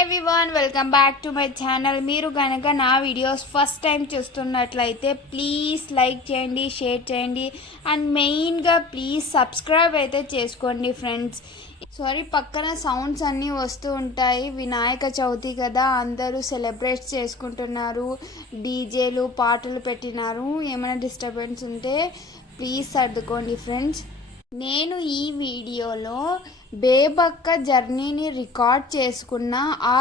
Hi everyone, welcome back to my channel. మీరు కనుక నా వీడియోస్ ఫస్ట్ టైం చూస్తున్నట్లయితే ప్లీజ్ లైక్ చేయండి, షేర్ చేయండి అండ్ మెయిన్గా ప్లీజ్ సబ్స్క్రైబ్ అయితే చేసుకోండి ఫ్రెండ్స్. సారీ, పక్కన సౌండ్స్ అన్నీ వస్తూ ఉంటాయి. వినాయక చవితి కదా, అందరూ సెలబ్రేట్ చేసుకుంటున్నారు, డీజేలు పాటలు పెట్టినారు. ఏమైనా డిస్టర్బెన్స్ ఉంటే ప్లీజ్ సర్దుకోండి ఫ్రెండ్స్. నేను ఈ వీడియోలో బేబక్క జర్నీని రికార్డ్ చేసుకున్న ఆ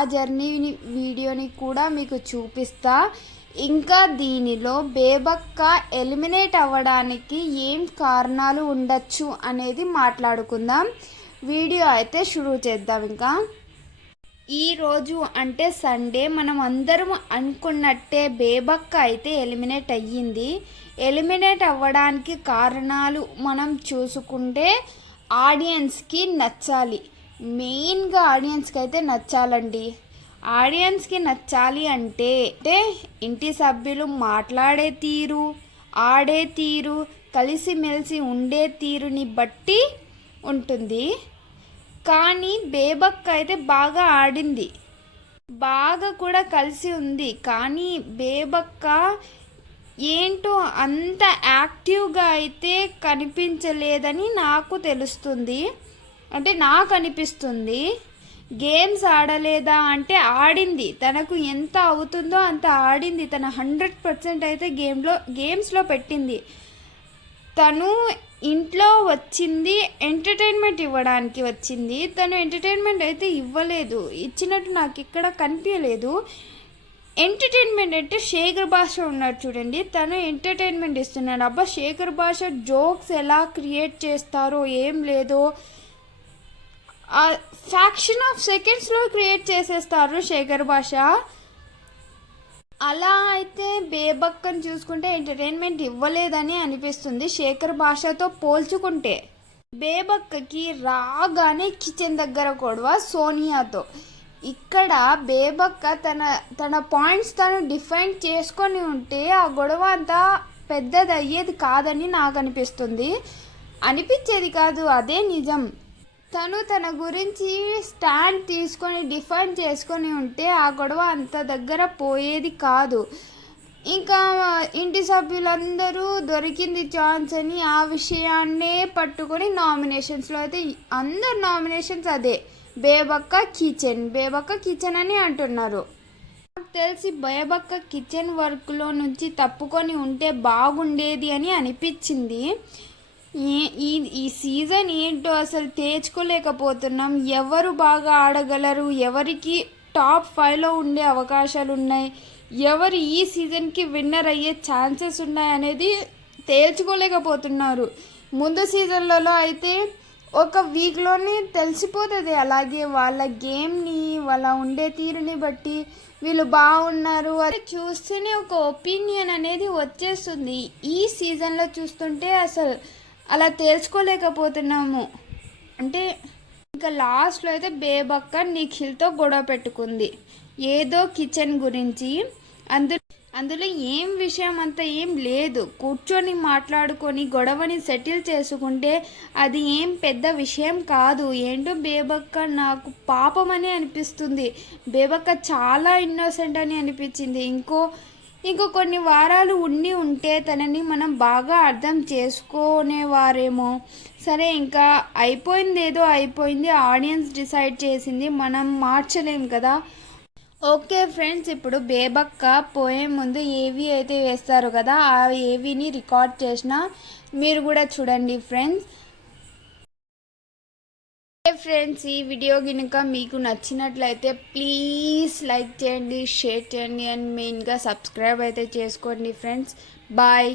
వీడియోని కూడా మీకు చూపిస్తా. ఇంకా దీనిలో బేబక్క ఎలిమినేట్ అవ్వడానికి ఏం కారణాలు ఉండొచ్చు అనేది మాట్లాడుకుందాం. వీడియో అయితే షురూ చేద్దాం. ఇంకా ఈరోజు అంటే సండే, మనం అందరం అనుకున్నట్టే బేబక్క అయితే ఎలిమినేట్ అయ్యింది. ఎలిమినేట్ అవ్వడానికి కారణాలు మనం చూసుకుంటే ఆడియన్స్కి నచ్చాలి. మెయిన్గా ఆడియన్స్కి అయితే నచ్చాలండి. ఆడియన్స్కి నచ్చాలి అంటే ఇంటి సభ్యులు మాట్లాడే తీరు, ఆడే తీరు, కలిసిమెలిసి ఉండే తీరుని బట్టి ఉంటుంది. కానీ బేబక్క అయితే బాగా ఆడింది, బాగా కూడా కలిసి ఉంది. కానీ బేబక్క ఏంటో అంత యాక్టివ్గా అయితే కనిపించలేదని నాకు తెలుస్తుంది, అంటే నాకు అనిపిస్తుంది. గేమ్స్ ఆడలేదా అంటే ఆడింది, తనకు ఎంత అవుతుందో అంత ఆడింది. తన 100% అయితే గేమ్స్లో పెట్టింది. తను ఇంట్లో వచ్చింది ఎంటర్టైన్మెంట్ ఇవ్వడానికి వచ్చింది. తను ఎంటర్టైన్మెంట్ అయితే ఇవ్వలేదు, ఇచ్చినట్టు నాకు ఇక్కడ కనిపించలేదు. ఎంటర్టైన్మెంట్ అంటే శేఖర్ భాష ఉన్నాడు చూడండి, తను ఎంటర్టైన్మెంట్ ఇస్తున్నాడు. అబ్బా, శేఖర్ భాష జోక్స్ ఎలా క్రియేట్ చేస్తారో ఏం లేదో, ఫ్యాక్షన్ ఆఫ్ సెకండ్స్లో క్రియేట్ చేసేస్తారు శేఖర్ భాష. అలా అయితే బేబక్కని చూసుకుంటే ఎంటర్టైన్మెంట్ ఇవ్వలేదని అనిపిస్తుంది. శేఖర్ భాషతో పోల్చుకుంటే బేబక్కకి రాగానే కిచెన్ దగ్గర గొడవ సోనియాతో. ఇక్కడ బేబక్క తన పాయింట్స్ తను డిఫైన్ చేసుకొని ఉంటే ఆ గొడవ అంతా పెద్దది అయ్యేది కాదని నాకు అనిపించేది కాదు, అదే నిజం. తన గురించి స్టాండ్ తీసుకొని డిఫైన్ చేసుకొని ఉంటే ఆ గొడవ అంత దగ్గర పోయేది కాదు. ఇంకా ఇంటి సభ్యులందరూ దొరికింది ఛాన్స్ అని ఆ విషయాన్నే పట్టుకొని నామినేషన్స్లో అయితే అందరు నామినేషన్స్ అదే, బేబక్క కిచెన్ అని అంటున్నారు. నాకు తెలిసి బేబక్క కిచెన్ వర్క్లో నుంచి తప్పుకొని ఉంటే బాగుండేది అని అనిపించింది. ఈ సీజన్ ఏంటో అసలు తేచుకోలేకపోతున్నాం. ఎవరు బాగా ఆడగలరు, ఎవరికి టాప్ 5లో ఉండే అవకాశాలు ఉన్నాయి, ఎవరు ఈ సీజన్కి విన్నర్ అయ్యే ఛాన్సెస్ ఉన్నాయి అనేది తేల్చుకోలేకపోతున్నారు. ముందు సీజన్లలో అయితే ఒక వీక్లోనే తెలిసిపోతుంది. అలాగే వాళ్ళ గేమ్ని, వాళ్ళ ఉండే తీరుని బట్టి వీళ్ళు బాగున్నారు అది చూస్తేనే ఒక ఒపీనియన్ అనేది వచ్చేస్తుంది. ఈ సీజన్లో చూస్తుంటే అసలు అలా తేల్చుకోలేకపోతున్నాము. అంటే ఇంకా లాస్ట్లో అయితే బేబక్క నిఖిల్తో గొడవ పెట్టుకుంది ఏదో కిచెన్ గురించి. అందులో ఏం విషయం అంతా ఏం లేదు, కూర్చొని మాట్లాడుకొని గొడవని సెటిల్ చేసుకుంటే అది ఏం పెద్ద విషయం కాదు. ఏంటో బేబక్క నాకు పాపమని అనిపిస్తుంది. బేబక్క చాలా ఇన్నోసెంట్ అని అనిపించింది. ఇంకో కొన్ని వారాలు ఉంటే తనని మనం బాగా అర్థం చేసుకునేవారేమో. సరే, ఇంకా అయిపోయింది, ఏదో అయిపోయింది, ఆడియన్స్ డిసైడ్ చేసింది, మనం మార్చలేం కదా. ఓకే ఫ్రెండ్స్, ఇప్పుడు బేబక్క పోయే ముందు ఏవి అయితే వేస్తారు కదా, ఆ ఏవిని రికార్డ్ చేసిన మీరు కూడా చూడండి ఫ్రెండ్స్. ఫ్రెండ్స్, ఈ వీడియో కనుక మీకు నచ్చినట్లయితే ప్లీజ్ లైక్ చేయండి, షేర్ చేయండి అండ్ మెయిన్గా సబ్స్క్రైబ్ అయితే చేసుకోండి ఫ్రెండ్స్. బాయ్.